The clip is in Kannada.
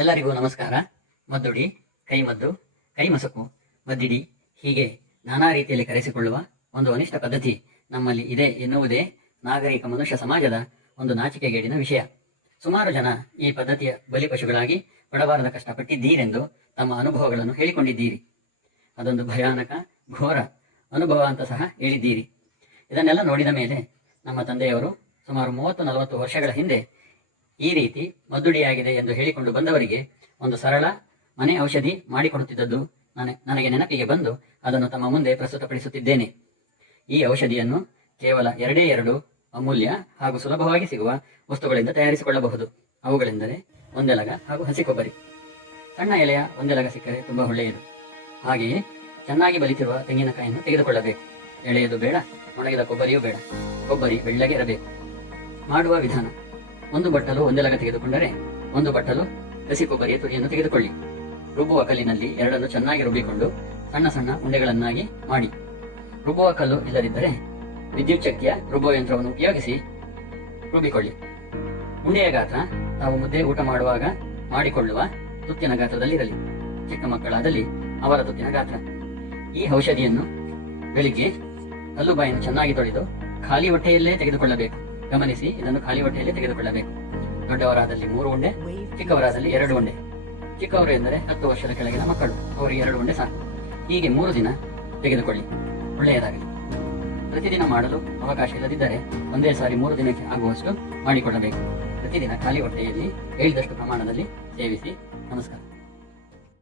ಎಲ್ಲರಿಗೂ ನಮಸ್ಕಾರ. ಮದ್ದುಡಿ, ಕೈಮದ್ದು, ಕೈಮಸಕು, ಮದ್ದಿಡಿ ಹೀಗೆ ನಾನಾ ರೀತಿಯಲ್ಲಿ ಕರೆಸಿಕೊಳ್ಳುವ ಒಂದು ಅನಿಷ್ಟ ಪದ್ಧತಿ ನಮ್ಮಲ್ಲಿ ಇದೆ ಎನ್ನುವುದೇ ನಾಗರಿಕ ಮನುಷ್ಯ ಸಮಾಜದ ಒಂದು ನಾಚಿಕೆಗೇಡಿನ ವಿಷಯ. ಸುಮಾರು ಜನ ಈ ಪದ್ಧತಿಯ ಬಲಿಪಶುಗಳಾಗಿ ಪಡಬಾರದ ಕಷ್ಟಪಟ್ಟಿದ್ದೀರೆಂದು ತಮ್ಮ ಅನುಭವಗಳನ್ನು ಹೇಳಿಕೊಂಡಿದ್ದೀರಿ. ಅದೊಂದು ಭಯಾನಕ, ಘೋರ ಅನುಭವ ಅಂತ ಸಹ ಹೇಳಿದ್ದೀರಿ. ಇದನ್ನೆಲ್ಲ ನೋಡಿದ ಮೇಲೆ ನಮ್ಮ ತಂದೆಯವರು ಸುಮಾರು ಮೂವತ್ತು ನಲವತ್ತು ವರ್ಷಗಳ ಹಿಂದೆ ಈ ರೀತಿ ಮದ್ದುಡಿಯಾಗಿದೆ ಎಂದು ಹೇಳಿಕೊಂಡು ಬಂದವರಿಗೆ ಒಂದು ಸರಳ ಮನೆ ಔಷಧಿ ಮಾಡಿಕೊಡುತ್ತಿದ್ದದ್ದು ನನಗೆ ನೆನಪಿಗೆ ಬಂದು ಅದನ್ನು ತಮ್ಮ ಮುಂದೆ ಪ್ರಸ್ತುತಪಡಿಸುತ್ತಿದ್ದೇನೆ. ಈ ಔಷಧಿಯನ್ನು ಕೇವಲ ಎರಡೇ ಎರಡು ಅಮೂಲ್ಯ ಹಾಗೂ ಸುಲಭವಾಗಿ ಸಿಗುವ ವಸ್ತುಗಳಿಂದ ತಯಾರಿಸಿಕೊಳ್ಳಬಹುದು. ಅವುಗಳೆಂದರೆ ಒಂದೆಲಗ ಹಾಗೂ ಹಸಿ ಕೊಬ್ಬರಿ. ಸಣ್ಣ ಎಲೆಯ ಒಂದೆಲಗ ಸಿಕ್ಕರೆ ತುಂಬಾ ಒಳ್ಳೆಯದು. ಹಾಗೆಯೇ ಚೆನ್ನಾಗಿ ಬಲಿತಿರುವ ತೆಂಗಿನಕಾಯಿಯನ್ನು ತೆಗೆದುಕೊಳ್ಳಬೇಕು. ಎಳೆಯದು ಬೇಡ, ಒಣಗಿದ ಕೊಬ್ಬರಿಯೂ ಬೇಡ. ಕೊಬ್ಬರಿ ಬೆಳ್ಳಗೆ ಇರಬೇಕು. ಮಾಡುವ ವಿಧಾನ ಒಂದು ಬಟ್ಟಲು ಒಂದೆಲಗ ತೆಗೆದುಕೊಂಡರೆ ಒಂದು ಬಟ್ಟಲು ಹಸಿ ಕೊಬ್ಬರಿಯ ತುರಿಯನ್ನು ತೆಗೆದುಕೊಳ್ಳಿ. ರುಬ್ಬುವ ಕಲ್ಲಿನಲ್ಲಿ ಎರಡನ್ನು ಚೆನ್ನಾಗಿ ರುಬ್ಬಿಕೊಂಡು ಸಣ್ಣ ಸಣ್ಣ ಉಂಡೆಗಳನ್ನಾಗಿ ಮಾಡಿ. ರುಬ್ಬುವ ಕಲ್ಲು ಇಲ್ಲದಿದ್ದರೆ ವಿದ್ಯುತ್ ಶಕ್ತಿಯ ರುಬ್ಬುವ ಯಂತ್ರವನ್ನು ಉಪಯೋಗಿಸಿ ರುಬ್ಬಿಕೊಳ್ಳಿ. ಉಂಡೆಯ ಗಾತ್ರ ತಾವು ಮುದ್ದೆ ಊಟ ಮಾಡುವಾಗ ಮಾಡಿಕೊಳ್ಳುವ ತುತ್ತಿನ ಗಾತ್ರದಲ್ಲಿರಲಿ. ಚಿಕ್ಕ ಮಕ್ಕಳಾದಲ್ಲಿ ಅವರ ತುತ್ತಿನ ಗಾತ್ರ. ಈ ಔಷಧಿಯನ್ನು ಬೆಳಿಗ್ಗೆ ಕಲ್ಲು ಬಾಯನ್ನು ಚೆನ್ನಾಗಿ ತೊಳೆದು ಖಾಲಿ ಹೊಟ್ಟೆಯಲ್ಲೇ ತೆಗೆದುಕೊಳ್ಳಬೇಕು. ಗಮನಿಸಿ, ಇದನ್ನು ಖಾಲಿ ಹೊಟ್ಟೆಯಲ್ಲಿ ತೆಗೆದುಕೊಳ್ಳಬೇಕು. ದೊಡ್ಡವರಾದಲ್ಲಿ ಮೂರು ಉಂಡೆ, ಚಿಕ್ಕವರಾದಲ್ಲಿ ಎರಡು ಉಂಡೆ. ಚಿಕ್ಕವರು ಎಂದರೆ ಹತ್ತು ವರ್ಷದ ಕೆಳಗಿನ ಮಕ್ಕಳು, ಅವರು ಎರಡು ಉಂಡೆ ಸಾಕು. ಹೀಗೆ ಮೂರು ದಿನ ತೆಗೆದುಕೊಳ್ಳಿ. ಒಳ್ಳೆಯದಾಗಲಿ. ಪ್ರತಿದಿನ ಮಾಡಲು ಅವಕಾಶ ಇಲ್ಲದಿದ್ದರೆ ಒಂದೇ ಸಾರಿ ಮೂರು ದಿನಕ್ಕೆ ಆಗುವಷ್ಟು ಮಾಡಿಕೊಳ್ಳಬೇಕು ಪ್ರತಿದಿನ ಖಾಲಿ ಹೊಟ್ಟೆಯಲ್ಲಿ ಹೇಳಿದಷ್ಟು ಪ್ರಮಾಣದಲ್ಲಿ ಸೇವಿಸಿ. ನಮಸ್ಕಾರ.